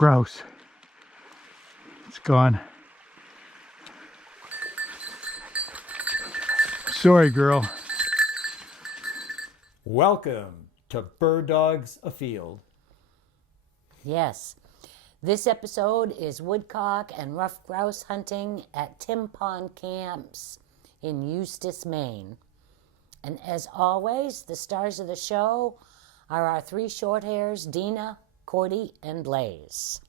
grouse. It's gone. Sorry, girl. Welcome to Bird Dogs Afield. Yes, this episode is woodcock and rough grouse hunting at Tim Pond Camps in Eustis, Maine. And as always, the stars of the show are our three short hairs, Dina, Cordy, and Blaze.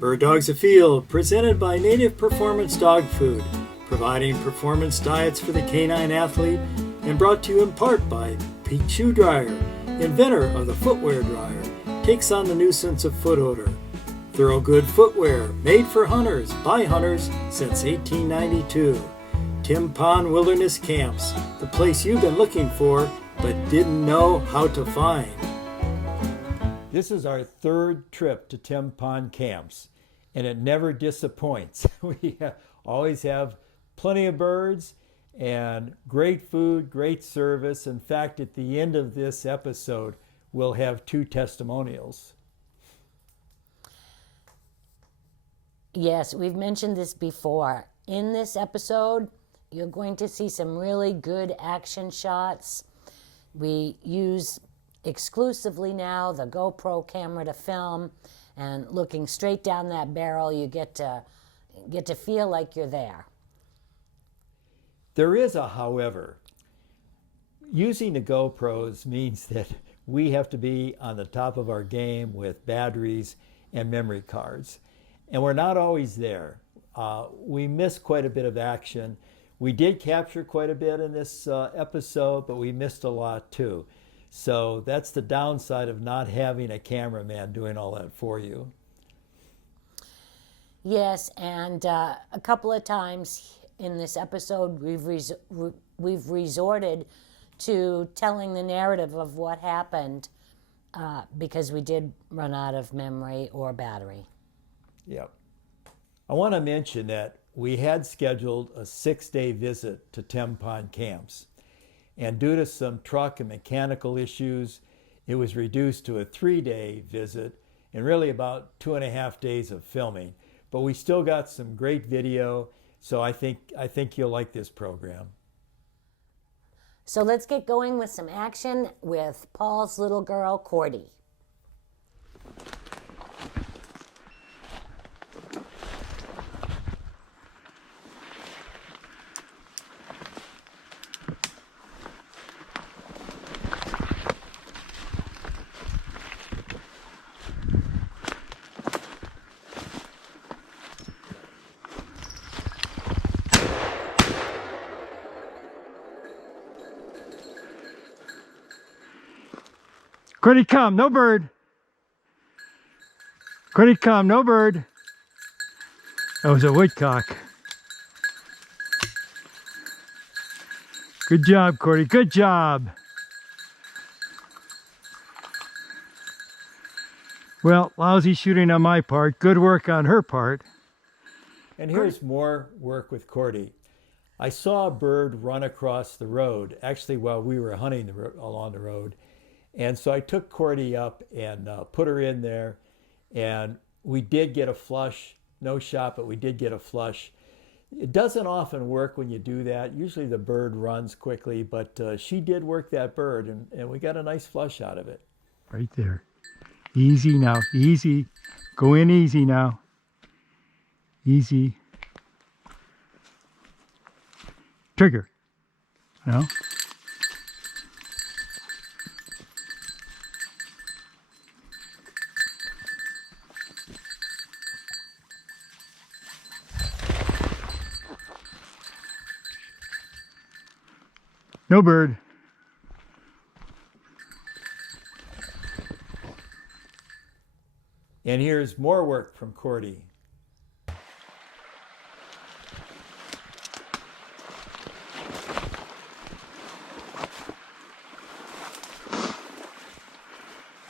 Bird Dogs Afield, presented by Native Performance Dog Food, providing performance diets for the canine athlete, and brought to you in part by Pete Shoe Dryer, inventor of the footwear dryer, takes on the nuisance of foot odor. Thorogood footwear, made for hunters, by hunters since 1892. Tim Pond Wilderness Camps, the place you've been looking for but didn't know how to find. This is our third trip to Tim Pond Camps, and it never disappoints. We always have plenty of birds and great food, great service. In fact, at the end of this episode, we'll have 2 testimonials. Yes, we've mentioned this before. In this episode, you're going to see some really good action shots. We use exclusively now the GoPro camera to film, and looking straight down that barrel, you get to feel like you're there. There is a however. Using the GoPros means that we have to be on the top of our game with batteries and memory cards. And we're not always there. We miss quite a bit of action. We did capture quite a bit in this episode, but we missed a lot too. So that's the downside of not having a cameraman doing all that for you. Yes, and a couple of times in this episode, we've resorted to telling the narrative of what happened because we did run out of memory or battery. Yep. I want to mention that we had scheduled a 6-day visit to Tim Pond Camps, and due to some truck and mechanical issues, it was reduced to a 3-day visit and really about 2.5 days of filming. But we still got some great video, so I think you'll like this program. So let's get going with some action with Paul's little girl, Cordy. Cordy, come, no bird. Cordy, come, no bird. That was a woodcock. Good job, Cordy, good job. Well, lousy shooting on my part, good work on her part. And here's more work with Cordy. I saw a bird run across the road, actually while we were hunting along the road. And so I took Cordy up and put her in there, and we did get a flush. No shot, but we did get a flush. It doesn't often work when you do that. Usually the bird runs quickly, but she did work that bird, and we got a nice flush out of it. Right there. Easy now, easy. Go in easy now. Easy. Trigger. No? No bird. And here's more work from Cordy.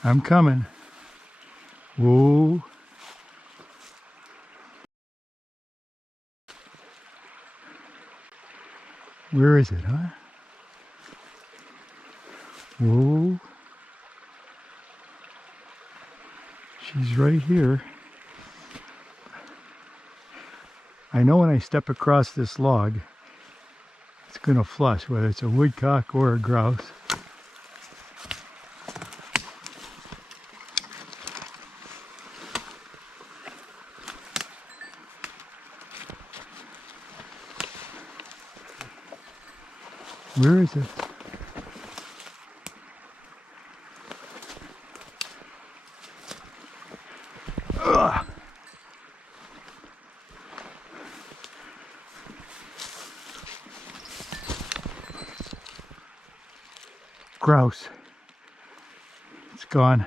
I'm coming. Whoa. Where is it, huh? Whoa. She's right here. I know when I step across this log, it's going to flush, whether it's a woodcock or a grouse. Where is it? Ugh. Grouse. It's gone.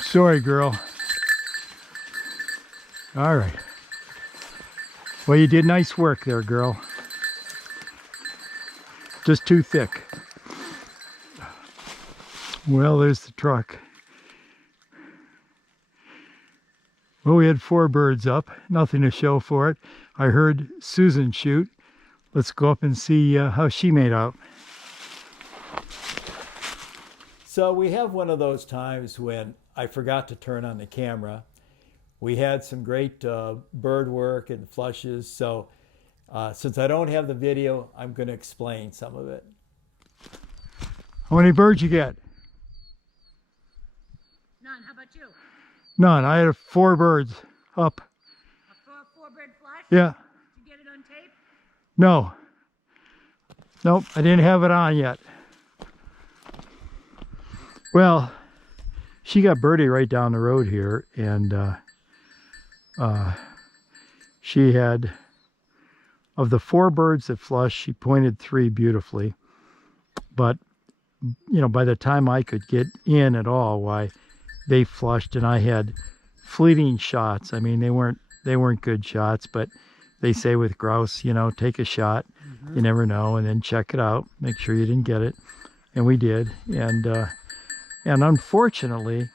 Sorry, girl. All right. Well, you did nice work there, girl. Just too thick. Well, there's the truck. Well, we had 4 birds up. Nothing to show for it. I heard Susan shoot. Let's go up and see how she made out. So we have one of those times when I forgot to turn on the camera. We had some great bird work and flushes. So since I don't have the video, I'm going to explain some of it. How many birds you get? None. How about you? None. I had 4 birds up. A four-bird flush? Yeah. Did you get it on tape? No. Nope, I didn't have it on yet. Well, she got Birdie right down the road here, and she had, of the 4 birds that flushed, she pointed 3 beautifully. But, you know, by the time I could get in at all, why, they flushed, and I had fleeting shots. I mean, they weren't good shots, but they say with grouse, you know, take a shot. You never know, and then check it out. Make sure you didn't get it, and we did. And unfortunately,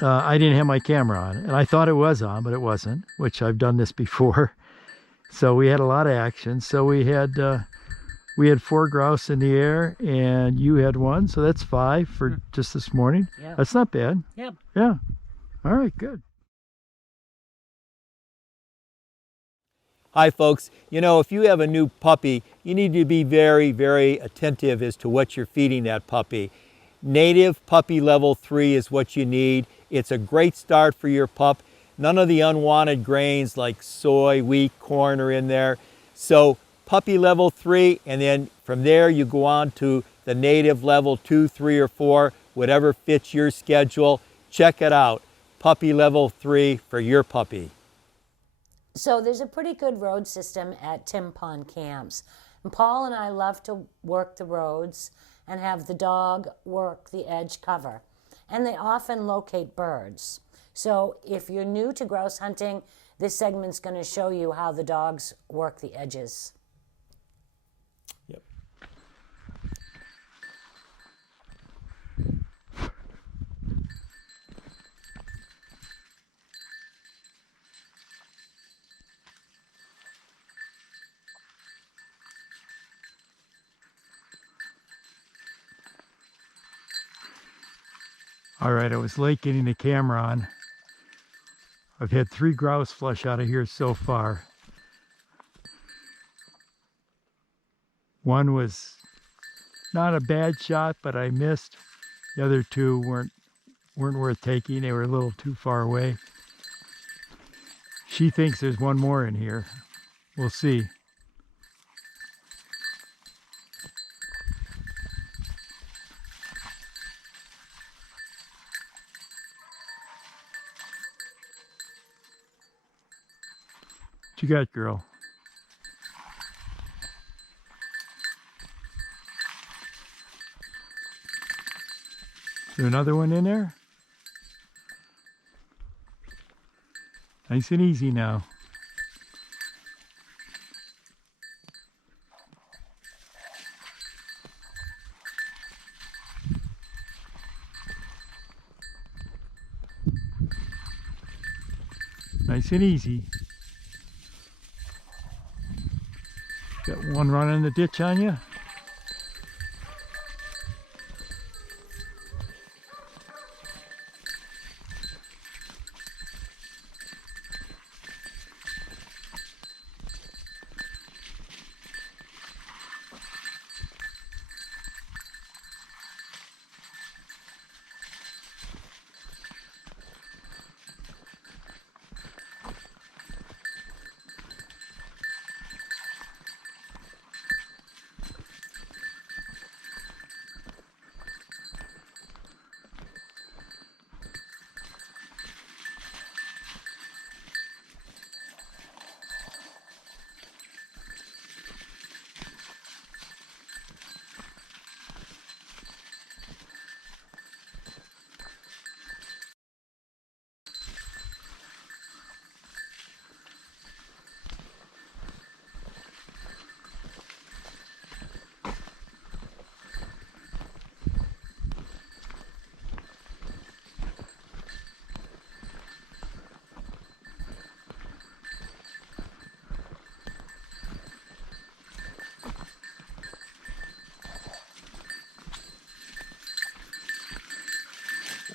I didn't have my camera on, and I thought it was on, but it wasn't. Which I've done this before. So we had a lot of action. So we had 4 grouse in the air, and you had 1, so that's 5 for just this morning. Yeah. That's not bad. Yep. Yeah. All right. Good. Hi folks, you know, if you have a new puppy, you need to be very, very attentive as to what you're feeding that puppy. Native puppy level 3 is what you need. It's a great start for your pup. None of the unwanted grains like soy, wheat, corn are in there. So puppy level 3, and then from there you go on to the native level 2, 3, or 4, whatever fits your schedule. Check it out. Puppy level 3 for your puppy. So there's a pretty good road system at Tim Pond Camps. And Paul and I love to work the roads and have the dog work the edge cover. And they often locate birds. So if you're new to grouse hunting, this segment's going to show you how the dogs work the edges. Yep. All right, I was late getting the camera on. I've had 3 grouse flush out of here so far. One was not a bad shot, but I missed. The other 2 weren't worth taking. They were a little too far away. She thinks there's 1 more in here. We'll see. What you got, girl? Is there another one in there? Nice and easy now. Nice and easy. Got 1 running in the ditch on you.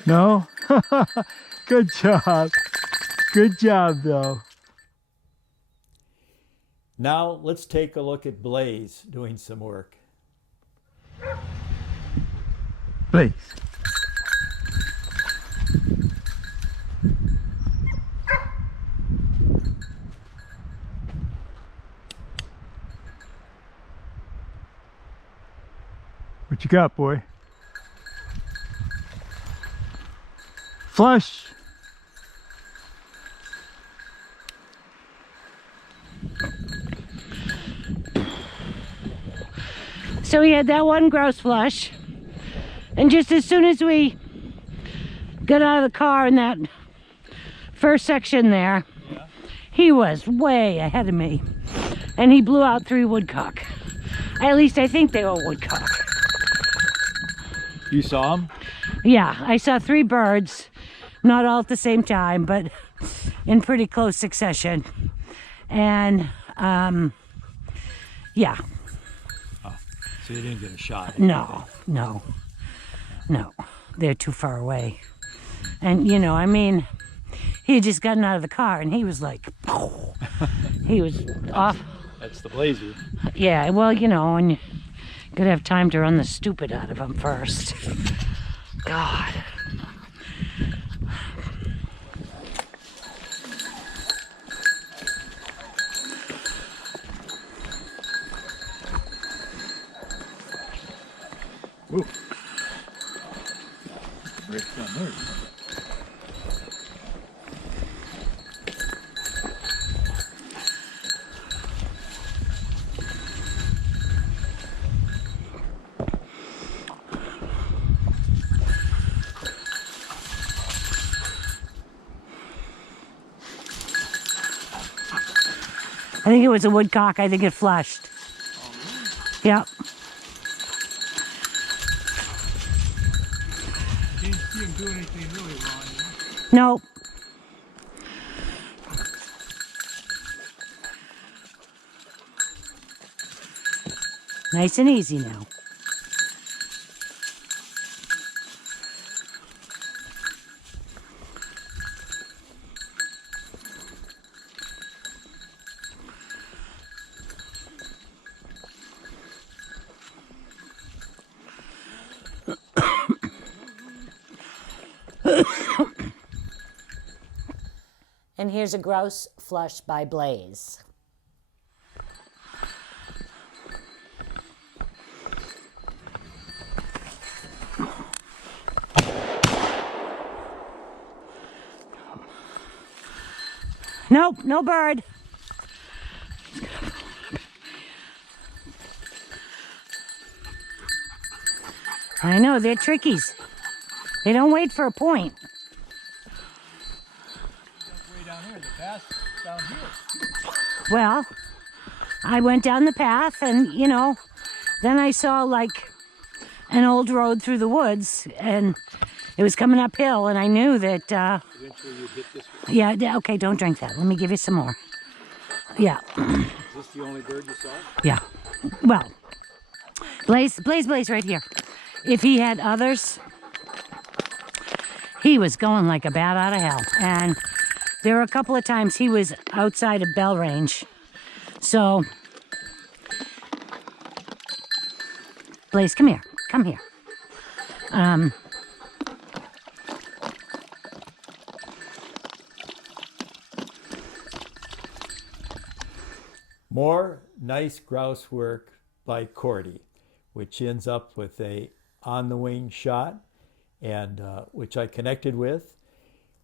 No? Good job. Good job, though. Now let's take a look at Blaze doing some work. Please. What you got, boy? Flush. So we had that one grouse flush, and just as soon as we got out of the car in that first section there, he was way ahead of me, and he blew out 3 woodcock. At least I think they were woodcock. You saw him? Yeah, I saw 3 birds, not all at the same time, but in pretty close succession. And yeah. So you didn't get a shot? No. They're too far away. And you know, I mean, he had just gotten out of the car and he was like, he was off. That's the Blazer. Yeah, well, you know, and you gotta have time to run the stupid out of him first. God. Ooh. Right down there. I think it was a woodcock. I think it flushed. Yep. Didn't see him do anything really wrong. Nope. Nice and easy now. And here's a grouse flush by Blaze. Nope, no bird. I know, they're trickies. They don't wait for a point. Way down here, the path down here. Well, I went down the path and, you know, then I saw like an old road through the woods and it was coming uphill and I knew that, Eventually you hit this one. yeah, okay, don't drink that. Let me give you some more. Yeah, Is this the only bird you saw? yeah. Well, Blaze right here. If he had others, he was going like a bat out of hell. And there were a couple of times he was outside of bell range. So, Blaze, come here. Come here. More nice grouse work by Cordy, which ends up with a on the wing shot, and which I connected with.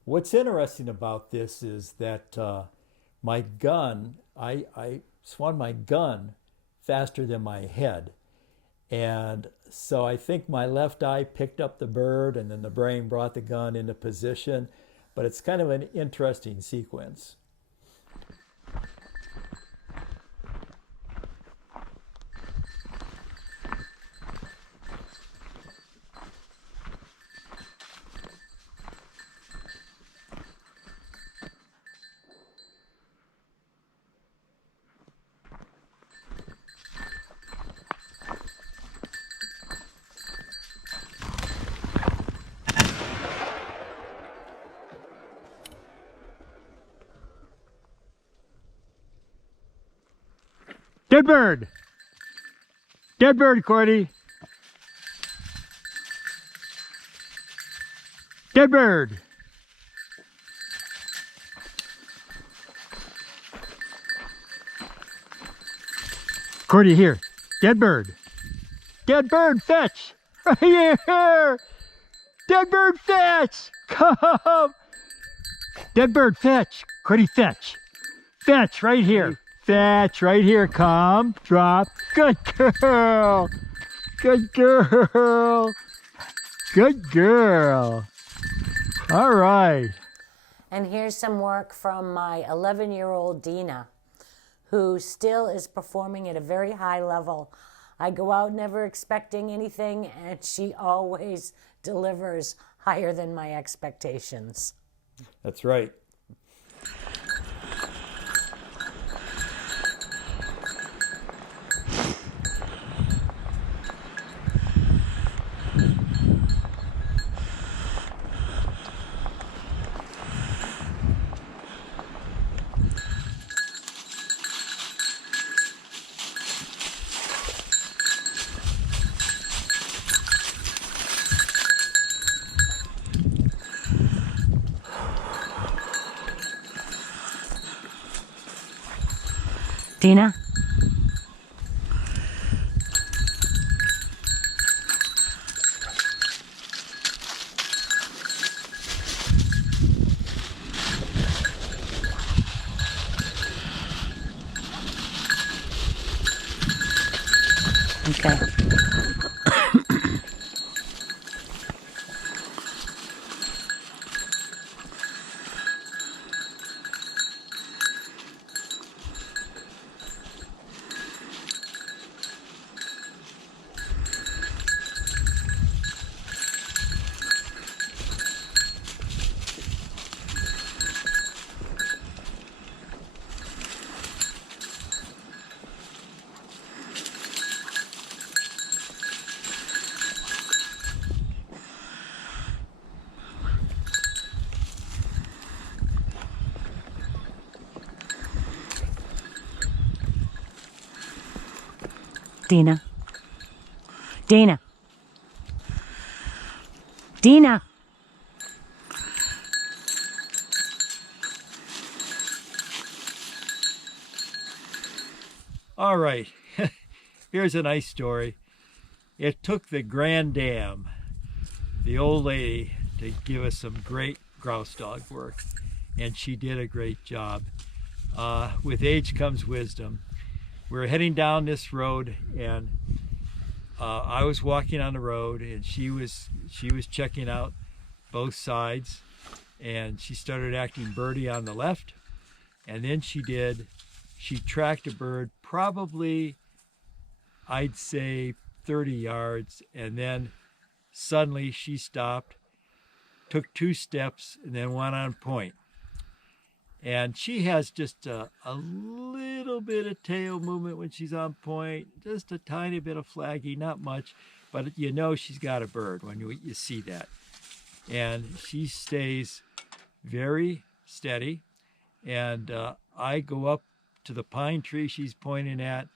What's interesting about this is that my gun, I swung my gun faster than my head. And so I think my left eye picked up the bird and then the brain brought the gun into position. But it's kind of an interesting sequence. Dead bird. Dead bird, Cordy. Dead bird. Cordy, here. Dead bird. Dead bird, fetch. Right here. Dead bird, fetch. Come. Dead bird, fetch. Cordy, fetch. Fetch right here. Fetch right here. Come. Drop. Good girl. Good girl. Good girl. All right. And here's some work from my 11-year-old Dina, who still is performing at a very high level. I go out never expecting anything, and she always delivers higher than my expectations. That's right. Dina? Okay. Dina. Dina. Dina. All right. Here's a nice story. It took the Grand Dam, the old lady, to give us some great grouse dog work, and she did a great job. With age comes wisdom. We were heading down this road, and I was walking on the road, and she was checking out both sides, and she started acting birdie on the left, and then she tracked a bird probably, I'd say 30 yards, and then suddenly she stopped, took 2 steps, and then went on point. And she has just a little bit of tail movement when she's on point, just a tiny bit of flagging, not much, but you know she's got a bird when you see that. And she stays very steady, and I go up to the pine tree she's pointing at,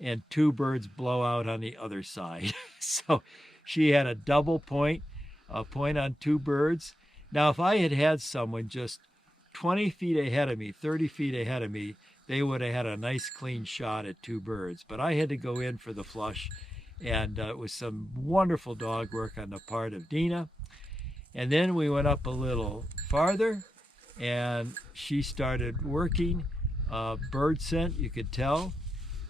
and 2 birds blow out on the other side. So she had a double point, a point on 2 birds. Now, if I had had someone just 20 feet ahead of me, 30 feet ahead of me, they would have had a nice clean shot at 2 birds. But I had to go in for the flush, and it was some wonderful dog work on the part of Dina. And then we went up a little farther, and she started working bird scent, you could tell.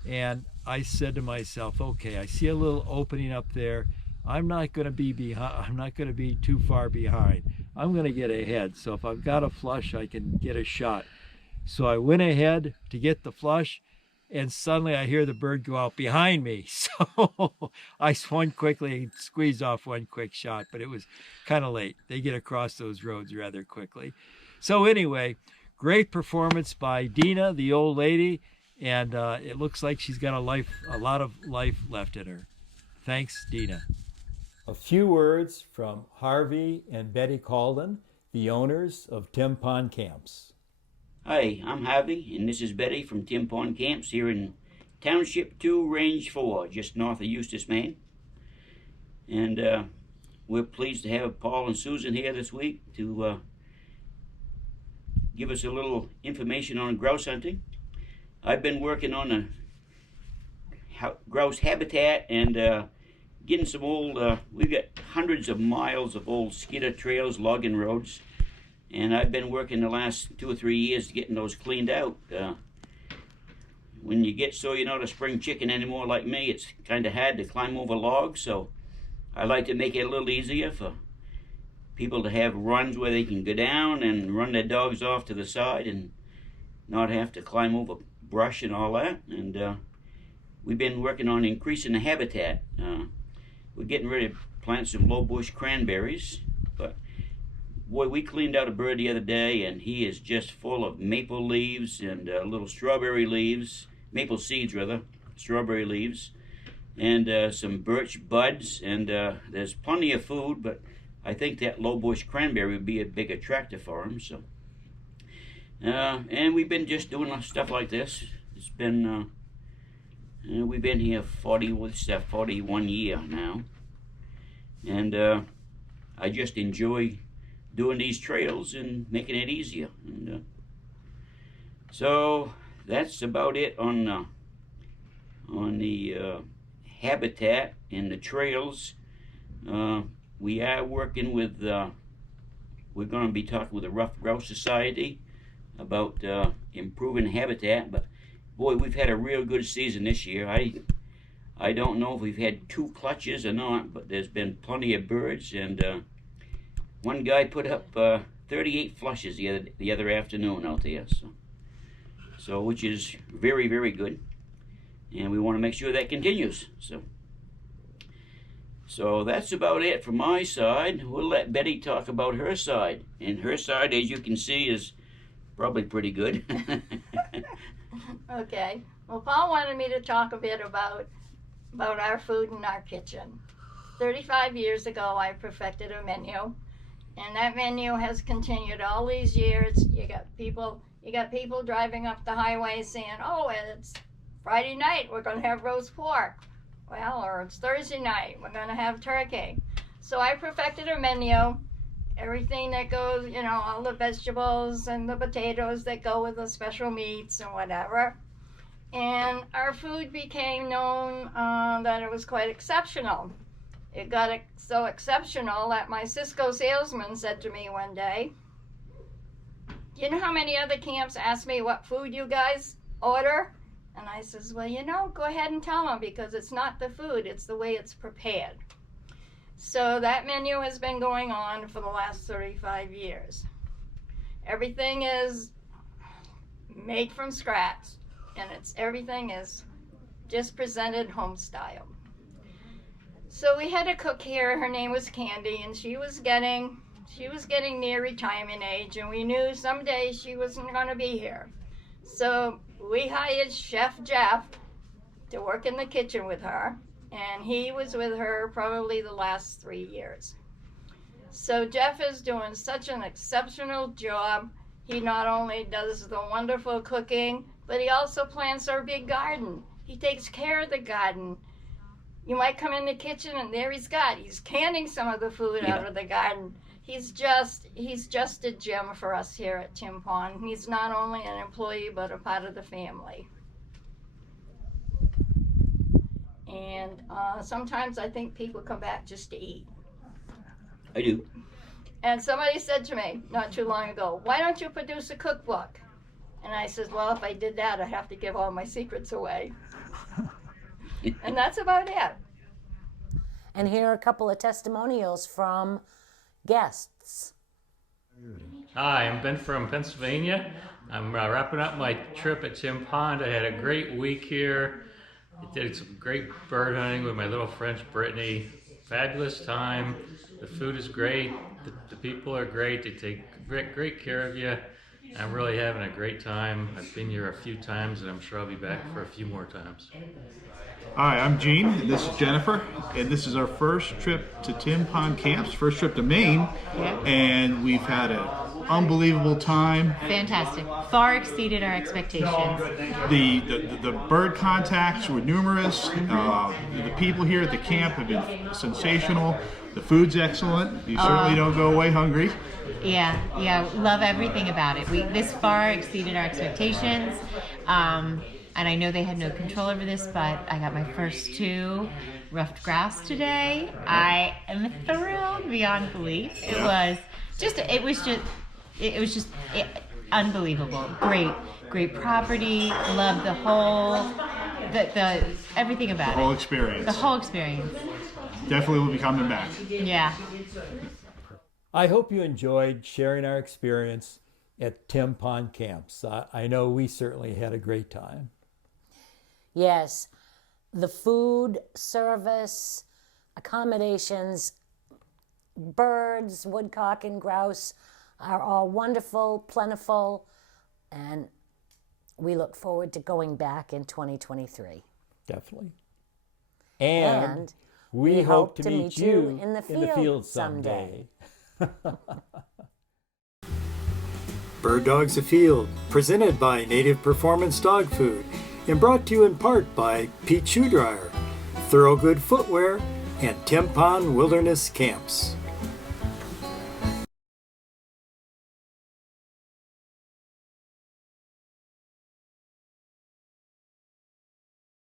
And I said to myself, okay, I see a little opening up there. I'm not going to be behind. I'm not going to be too far behind. I'm going to get ahead. So if I've got a flush, I can get a shot. So I went ahead to get the flush, and suddenly I hear the bird go out behind me. So I swung quickly and squeezed off one quick shot, but it was kind of late. They get across those roads rather quickly. So anyway, great performance by Dina, the old lady, and it looks like she's got a lot of life left in her. Thanks, Dina. A few words from Harvey and Betty Calden, the owners of Tim Pond Camps. Hey, I'm Harvey, and this is Betty from Tim Pond Camps here in Township 2, Range 4, just north of Eustis, Maine. And we're pleased to have Paul and Susan here this week to give us a little information on grouse hunting. I've been working on a grouse habitat and getting some old, we've got hundreds of miles of old skidder trails, logging roads, and I've been working the last 2 or 3 years getting those cleaned out. When you get so you're not a spring chicken anymore like me, it's kind of hard to climb over logs, so I like to make it a little easier for people to have runs where they can go down and run their dogs off to the side and not have to climb over brush and all that. And we've been working on increasing the habitat. We're getting ready to plant some low bush cranberries, but boy, we cleaned out a bird the other day and he is just full of maple leaves and little strawberry leaves, maple seeds rather, strawberry leaves, and some birch buds, and there's plenty of food, but I think that low bush cranberry would be a big attractor for him. So, and we've been just doing stuff like this. It's been we've been here 41 year now, and I just enjoy doing these trails and making it easier. And so that's about it on the habitat and the trails. We are working with, we're going to be talking with the Rough Grouse Society about improving habitat, but boy, we've had a real good season this year. I don't know if we've had 2 clutches or not, but there's been plenty of birds, and one guy put up 38 flushes the other afternoon out there, so which is very, very good, and we want to make sure that continues. So that's about it from my side. We'll let Betty talk about her side, and her side, as you can see, is probably pretty good. Okay. Well, Paul wanted me to talk a bit about our food in our kitchen. 35 years ago, I perfected a menu, and that menu has continued all these years. You got people driving up the highway saying, "Oh, it's Friday night, we're going to have roast pork." Well, or it's Thursday night, we're going to have turkey. So I perfected a menu. Everything that goes, all the vegetables and the potatoes that go with the special meats and whatever. And our food became known that it was quite exceptional. It got so exceptional that my Cisco salesman said to me one day, "You know how many other camps ask me what food you guys order?" And I says, "Well, go ahead and tell them, because it's not the food, it's the way it's prepared." So that menu has been going on for the last 35 years. Everything is made from scratch, and everything is just presented home style. So we had a cook here, her name was Candy, and she was getting near retirement age, and we knew someday she wasn't going to be here. So we hired Chef Jeff to work in the kitchen with her, and he was with her probably the last 3 years. So Jeff is doing such an exceptional job. He not only does the wonderful cooking, but he also plants our big garden. He takes care of the garden. You might come in the kitchen and there he's canning some of the food out of the garden. He's just a gem for us here at Tim Pond. He's not only an employee, but a part of the family. And sometimes I think people come back just to eat. I do. And somebody said to me not too long ago, "Why don't you produce a cookbook?" And I said, "Well, if I did that, I'd have to give all my secrets away." And that's about it. And here are a couple of testimonials from guests. Hi, I'm Ben from Pennsylvania. I'm wrapping up my trip at Tim Pond. I had a great week here. I did some great bird hunting with my little French Brittany. Fabulous time. The food is great. The people are great. They take great care of you. I'm really having a great time. I've been here a few times, and I'm sure I'll be back for a few more times. Hi, I'm Gene, and this is Jennifer, and this is our first trip to Tim Pond Camps, first trip to Maine, and we've had a unbelievable time. Fantastic. Far exceeded our expectations. The bird contacts were numerous. The people here at the camp have been sensational. The food's excellent. You certainly don't go away hungry. Yeah, love everything about it. This far exceeded our expectations. And I know they had no control over this, but I got my first 2 ruffed grouse today. I am thrilled beyond belief. It was just unbelievable. Great property. Loved the everything about The whole experience. The whole experience. Definitely will be coming back. Yeah. I hope you enjoyed sharing our experience at Tim Pond Camps. I know we certainly had a great time. Yes, the food, service, accommodations, birds, woodcock and grouse are all wonderful, plentiful, and we look forward to going back in 2023. Definitely. And we hope to meet you in the field someday. Bird Dogs Afield, presented by Native Performance Dog Food, and brought to you in part by Pete Shoe Dryer, Thorogood Footwear, and Tim Pond Wilderness Camps.